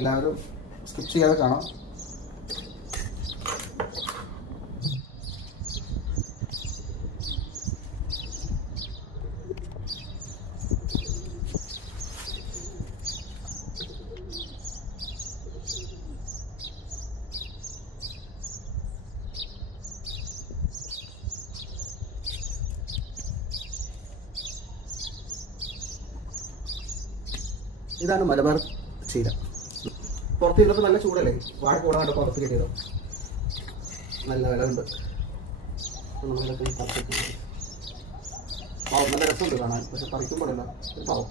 എല്ലാവരും സ്കിപ്പ് ചെയ്യാതെ കാണാം. ഇതാണ് മലബാർ ചീര. പുറത്ത് ഇരുന്നപ്പോൾ നല്ല ചൂടല്ലേ, വാഴ കൂടാണ്ട് പുറത്ത് കിട്ടിയതോ. നല്ല വിലയുണ്ട്. നമ്മളൊക്കെ പാവം നല്ല രസമുണ്ട് കാണാൻ, പക്ഷെ പറിക്കുമ്പോഴല്ല ഒരു പാവം.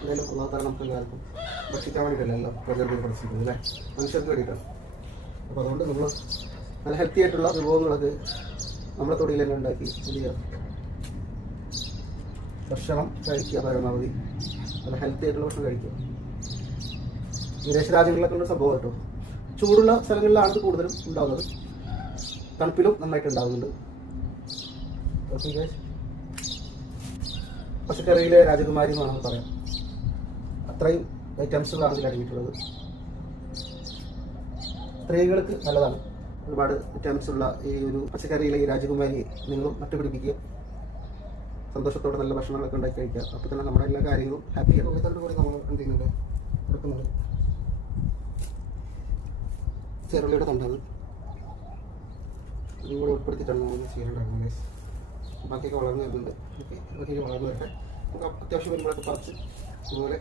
എന്തെങ്കിലും ഉള്ളതാണ് നമുക്ക് എല്ലാവർക്കും ഭക്ഷിക്കാൻ വേണ്ടിയിട്ടല്ലോ പ്രകൃതി പ്രദർശിക്കുന്നത് അല്ലേ, മനുഷ്യർക്ക് വേണ്ടിയിട്ടാണ്. അപ്പോൾ അതുകൊണ്ട് നമ്മൾ നല്ല ഹെൽത്തി ആയിട്ടുള്ള വിഭവങ്ങളൊക്കെ നമ്മുടെ തൊടിയിൽ തന്നെ ഉണ്ടാക്കി വലിയ ഭക്ഷണം കഴിക്കുക. പരമാവധി നല്ല ഹെൽത്തി ആയിട്ടുള്ള ഭക്ഷണം കഴിക്കുക. വിദേശ രാജ്യങ്ങളിലൊക്കെ ഉള്ള സംഭവം കേട്ടോ. ചൂടുള്ള സ്ഥലങ്ങളിലാണ് ഇത് കൂടുതലും ഉണ്ടാകുന്നത്, തണുപ്പിലും നന്നായിട്ട് ഉണ്ടാകുന്നുണ്ട്. പച്ചക്കറിയിലെ രാജകുമാരി എന്ന് വേണമെങ്കിൽ പറയാം. അത്രയും ഐറ്റംസുകളാണ് ഇതിൽ അടങ്ങിയിട്ടുള്ളത്. സ്ത്രീകൾക്ക് നല്ലതാണ്. ഒരുപാട് ഐറ്റംസ് ഉള്ള ഈ ഒരു പച്ചക്കറിയിലെ ഈ രാജകുമാരിയെ നിങ്ങളും നട്ടുപിടിപ്പിക്കുക. സന്തോഷത്തോടെ നല്ല ഭക്ഷണങ്ങളൊക്കെ ഉണ്ടാക്കി കഴിക്കുക. അപ്പോൾ തന്നെ നമ്മുടെ എല്ലാ കാര്യങ്ങളും ഹാപ്പിയാണ്. കൂടി നമ്മൾ എന്ത് ചെയ്യുന്നുണ്ട്, കൊടുക്കുന്നുണ്ട്. ചെറുള്ളിയുടെ തണ്ടാണ് ഇതും കൂടി ഉൾപ്പെടുത്തിയിട്ടാണ് നമ്മൾ ചെയ്യാനുണ്ടാകുന്നത്. ബാക്കിയൊക്കെ വളർന്നു വരുന്നുണ്ട്. ഓക്കെ, ബാക്കിയൊക്കെ വളർന്നു വരട്ടെ. നമുക്ക് അത്യാവശ്യം വരുമ്പോഴൊക്കെ പറിച്ച് അതുപോലെ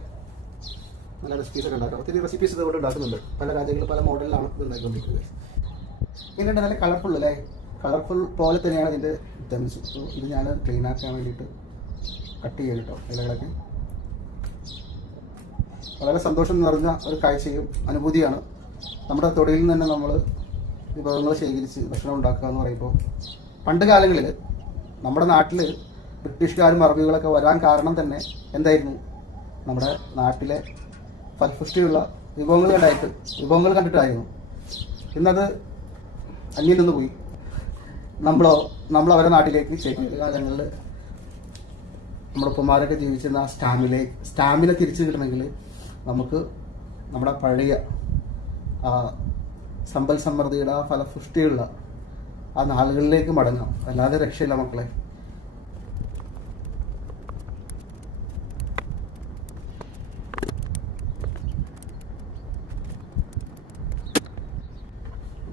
നല്ല റെസിപ്പീസൊക്കെ ഉണ്ടാക്കാം. ഒത്തിരി റെസിപ്പീസ് ഇതുകൊണ്ട് ഉണ്ടാക്കുന്നുണ്ട്. പല രാജ്യങ്ങളിൽ പല മോഡലിലാണ് ഇത് ഉണ്ടാക്കിക്കൊണ്ടിരിക്കുന്നത്. ഇങ്ങനെയുണ്ട്, നല്ല കളർഫുൾ അല്ലേ. കളർഫുൾ പോലെ തന്നെയാണ് ഇതിൻ്റെ ഐറ്റംസ്. ഇത് ഞാൻ ക്ലീൻ ആക്കാൻ വേണ്ടിയിട്ട് കട്ട് ചെയ്യും കേട്ടോ. ഇലകളൊക്കെ വളരെ സന്തോഷം നിറഞ്ഞ ഒരു കാഴ്ചയും അനുഭൂതിയാണ്. നമ്മുടെ തൊടിയിൽ നിന്ന് തന്നെ നമ്മൾ വിഭവങ്ങൾ ശേഖരിച്ച് ഭക്ഷണം ഉണ്ടാക്കുക എന്ന് പറയുമ്പോൾ, പണ്ട് കാലങ്ങളിൽ നമ്മുടെ നാട്ടിൽ ബ്രിട്ടീഷുകാരും അറബികളൊക്കെ വരാൻ കാരണം തന്നെ എന്തായിരുന്നു, നമ്മുടെ നാട്ടിലെ ഫലപുഷ്ടിയുള്ള വിഭവങ്ങൾ കണ്ടിട്ടായിരുന്നു. ഇന്നത് അന്യം നിന്ന് പോയി. നമ്മൾ അവരുടെ നാട്ടിലേക്ക് ചെയ്ത കാലങ്ങളിൽ നമ്മുടെ ഉപ്പമാരൊക്കെ ജീവിച്ചിരുന്ന ആ സ്റ്റാമിന തിരിച്ചു കിട്ടണമെങ്കിൽ നമുക്ക് നമ്മുടെ പഴയ ആ സമ്പൽ സമൃദ്ധിയുടെ ആ ഫലപുഷ്ടിയുള്ള ആ നാളുകളിലേക്ക് മടങ്ങാം. അല്ലാതെ രക്ഷയില്ല മക്കളെ.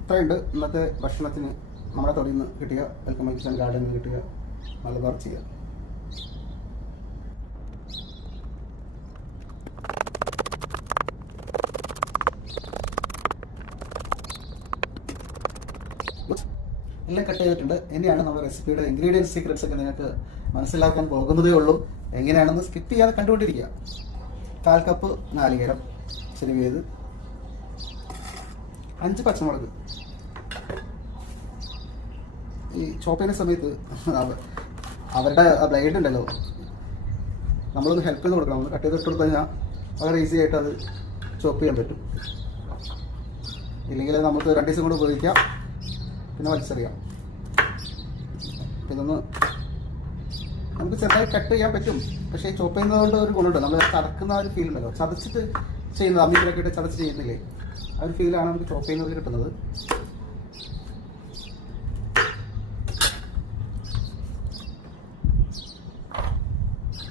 ഇത്രയുണ്ട് ഇന്നത്തെ ഭക്ഷണത്തിന് നമ്മുടെ തൊടിയിൽ നിന്ന് കിട്ടിയ വെൽക്കം മൈ കിച്ചൻ ഗാർഡനിൽ നിന്ന് കിട്ടിയ മലബാർ ചീര. എല്ലാം കട്ട് ചെയ്തിട്ടുണ്ട്. ഇനിയാണ് നമ്മുടെ റെസിപ്പിയുടെ ഇൻഗ്രീഡിയൻസ് സീക്രറ്റ്സ് ഒക്കെ നിങ്ങൾക്ക് മനസ്സിലാക്കാൻ പോകുന്നതേ ഉള്ളൂ. എങ്ങനെയാണെന്ന് സ്കിപ്പ് ചെയ്യാതെ കണ്ടുകൊണ്ടിരിക്കുക. 1/4 കപ്പ് നാളികേരം ചെരുവിയത്, 5 പച്ചമുളക്. ഈ ചോപ്പ് ചെയ്യുന്ന സമയത്ത് അവരുടെ ബ്ലേഡ് ഉണ്ടല്ലോ, നമ്മളൊന്ന് ഹെൽപ്പ് ചെയ്ത് കൊടുക്കണം. ഒന്ന് കട്ട് ചെയ്തിട്ട് കൊടുത്തു കഴിഞ്ഞാൽ വളരെ ഈസി ആയിട്ട് അത് ചോപ്പ് ചെയ്യാൻ പറ്റും. ഇല്ലെങ്കിൽ നമുക്ക് 2 ദിവസം കൂടെ ഉപയോഗിക്കാം, പിന്നെ വലിച്ചെറിയാം. പിന്നെ നമുക്ക് ചെറുതായി കട്ട് ചെയ്യാൻ പറ്റും. പക്ഷേ ചോപ്പ് ചെയ്യുന്നതുകൊണ്ട് ഒരു ഗുണമുണ്ട്. നമ്മൾ ചതക്കുന്ന ഒരു ഫീൽ ഉണ്ടല്ലോ, ചതച്ചിട്ട് ചെയ്യുന്നത്, അമ്മിയിലൊക്കെ ഇട്ട് ചതച്ച് ചെയ്യുന്നില്ലേ, ആ ഒരു ഫീലാണ് നമുക്ക് ചോപ്പ് ചെയ്യുന്നതിൽ കിട്ടുന്നത്.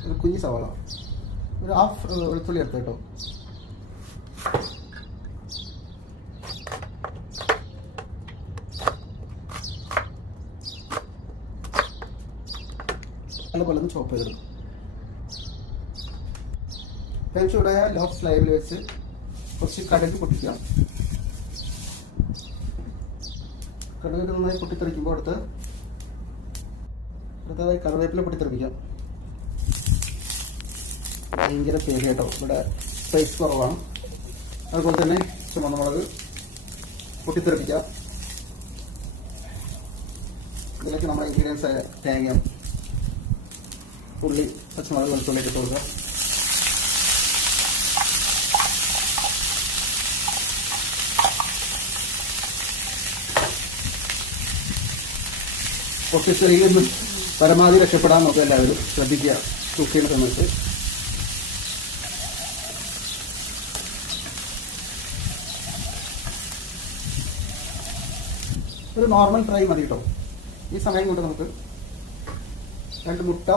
ഒരു കുഞ്ഞി സവാള, ഒരു 1/2 വെളുത്തുള്ളി എടുത്ത് കേട്ടോ. നല്ലപോലെ ഒന്ന് ചോപ്പ് ചെയ്തെടുക്കും. പാൻ ചൂടായ ലോ ഫ്ലെയിമിൽ വെച്ച് കുറച്ച് കടുക് പൊട്ടിക്കുക. കടുക് നന്നായി പൊട്ടിത്തെറിക്കുമ്പോൾ അടുത്തതായി കറിവേപ്പില പൊട്ടിത്തെറിപ്പിക്കാം. ഭയങ്കര പേര് കേട്ടോ, ഇവിടെ സ്പൈസ് കുറവാണ്. അതുപോലെ തന്നെ ചുമന്നമുളക് പൊട്ടിത്തെറിപ്പിക്കാം. ഇതിലേക്ക് നമ്മുടെ ഇൻഗ്രീഡിയൻസ് ആയ തേങ്ങ, ഉള്ളി, പച്ചമുളക്, വെളുത്തുള്ളിയൊക്കെ ഇട്ട് കൊടുക്കുക. പൊട്ടിത്തെറിയിൽ നിന്ന് പരമാവധി രക്ഷപ്പെടാൻ നോക്കുക. എല്ലാവരും ശ്രദ്ധിക്കുക കുക്ക് ചെയ്യുന്ന സമയത്ത്. ഒരു നോർമൽ ഫ്രൈ മതി കേട്ടോ. ഈ സമയം കൊണ്ട് നമുക്ക് 2 മുട്ട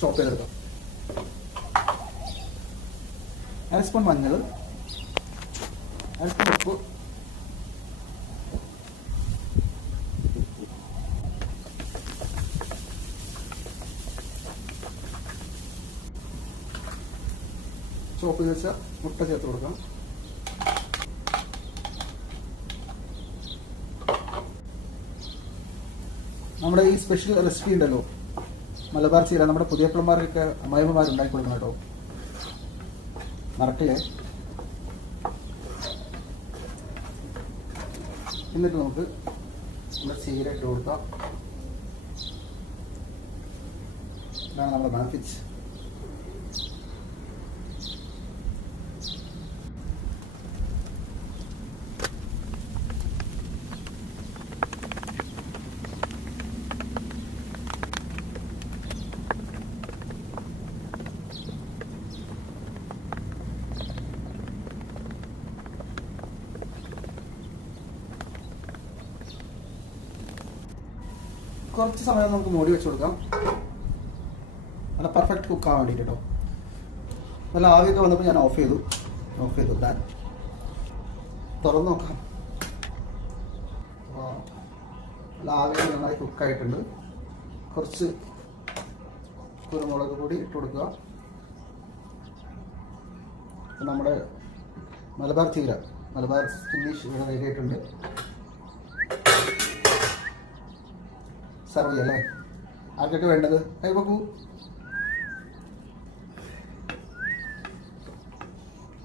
ചോപ്പ് ചെയ്തെടുക്കാം. 1 സ്പൂൺ മഞ്ഞൾ, 1 സ്പൂൺ ഉപ്പ്, ചോപ്പ് ചെയ്ത് വെച്ച മുട്ട ചേർത്ത് കൊടുക്കാം. നമ്മുടെ ഈ സ്പെഷ്യൽ റെസിപ്പി ഉണ്ടല്ലോ, മലബാർ ചീര, നമ്മുടെ പുതിയ പിള്ളമാർക്കൊക്കെ അമ്മായിമ്മമാരുണ്ടാക്കി കൊടുക്കണം കേട്ടോ, മറക്കില്ലേ. എന്നിട്ട് നമുക്ക് നമ്മുടെ ചീര ഇട്ട് കൊടുക്കാം. ഇതാണ് നമ്മുടെ ബെനഫിറ്റ്സ്. കുറച്ച് സമയം നമുക്ക് മൂടി വെച്ച് കൊടുക്കാം, നല്ല പെർഫെക്റ്റ് കുക്ക് ആവാൻ വേണ്ടിയിട്ട് കേട്ടോ. നല്ല ആവിയൊക്കെ വന്നപ്പോൾ ഞാൻ ഓഫ് ചെയ്തു ഞാൻ തുറന്ന് നോക്കാം. നല്ല ആവിയൊക്കെ നന്നായി കുക്കായിട്ടുണ്ട്. കുറച്ച് കുരുമുളക് പൊടി ഇട്ട് കൊടുക്കുക. നമ്മുടെ മലബാർ ചീര, മലബാർ ഫിനിഷ് ഇവിടെ റെഡി ആയിട്ടുണ്ട്. സർവ് ചെയ്യല്ലേ. ആർക്കൊക്കെ വേണ്ടത് കൈ വെക്കൂ.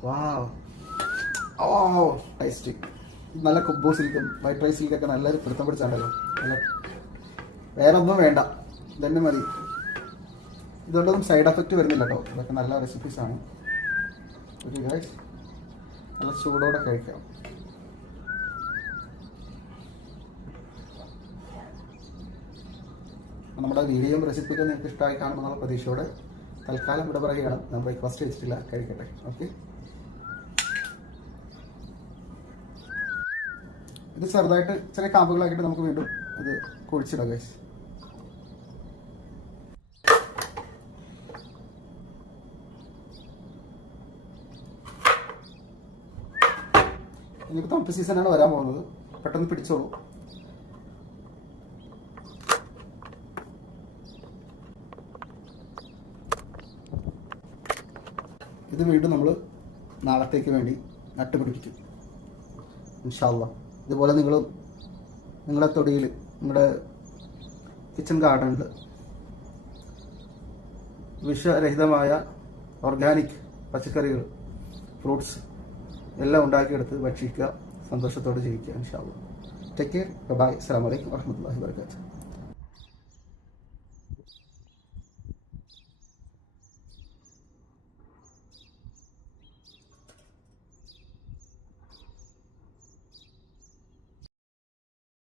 വാവ്, ഓ ടേസ്റ്റി. നല്ല കുബൂസിൽക്കും വൈറ്റ് റൈസിലേക്കൊക്കെ നല്ലൊരു പിടുത്തം പിടിച്ചാണ്ടല്ലോ. നല്ല വേറെ ഒന്നും വേണ്ട, ഇതന്നെ മതി. ഇതുകൊണ്ടൊന്നും സൈഡ് എഫക്റ്റ് വരുന്നില്ല കേട്ടോ. ഇതൊക്കെ നല്ല റെസിപ്പീസാണ്. ഒരു ഗൈസ് നല്ല ചൂടോടെ കഴിക്കാം. നമ്മുടെ വീഡിയോയും റെസിപ്പിയൊക്കെ നിങ്ങൾക്ക് ഇഷ്ടമായി കാണുമെന്നുള്ള പ്രതീക്ഷയോടെ തൽക്കാലം ഇവിടെ പറയുകയാണ്. ഞാൻ ബ്രേക്ക്ഫാസ്റ്റ് കഴിച്ചിട്ടില്ല, കഴിക്കട്ടെ. ഓക്കെ, ഇത് ചെറുതായിട്ട് ചെറിയ കാമ്പുകളാക്കിയിട്ട് നമുക്ക് വീണ്ടും ഇത് കുഴിച്ചിടാം ഗൈസ്. ഇനിയിപ്പോൾ തണുപ്പ് സീസണാണ് വരാൻ പോകുന്നത്, പെട്ടെന്ന് പിടിച്ചോളൂ. ഇത് വീണ്ടും നമ്മൾ നാളത്തേക്ക് വേണ്ടി നട്ടുപിടിപ്പിക്കും ഇൻഷാ അല്ലാഹ്. ഇതുപോലെ നിങ്ങളുടെ തൊടിയിൽ, നിങ്ങളുടെ കിച്ചൺ ഗാർഡനിൽ വിഷരഹിതമായ ഓർഗാനിക് പച്ചക്കറികൾ, ഫ്രൂട്ട്സ് എല്ലാം ഉണ്ടാക്കിയെടുത്ത് ഭക്ഷിക്കുക, സന്തോഷത്തോടെ ജീവിക്കുക ഇൻഷാ അല്ലാഹ്. Take care, by. അസ്സലാമു അലൈക്കും വറഹ്മത്തുള്ളാഹി വബറകാതുഹു.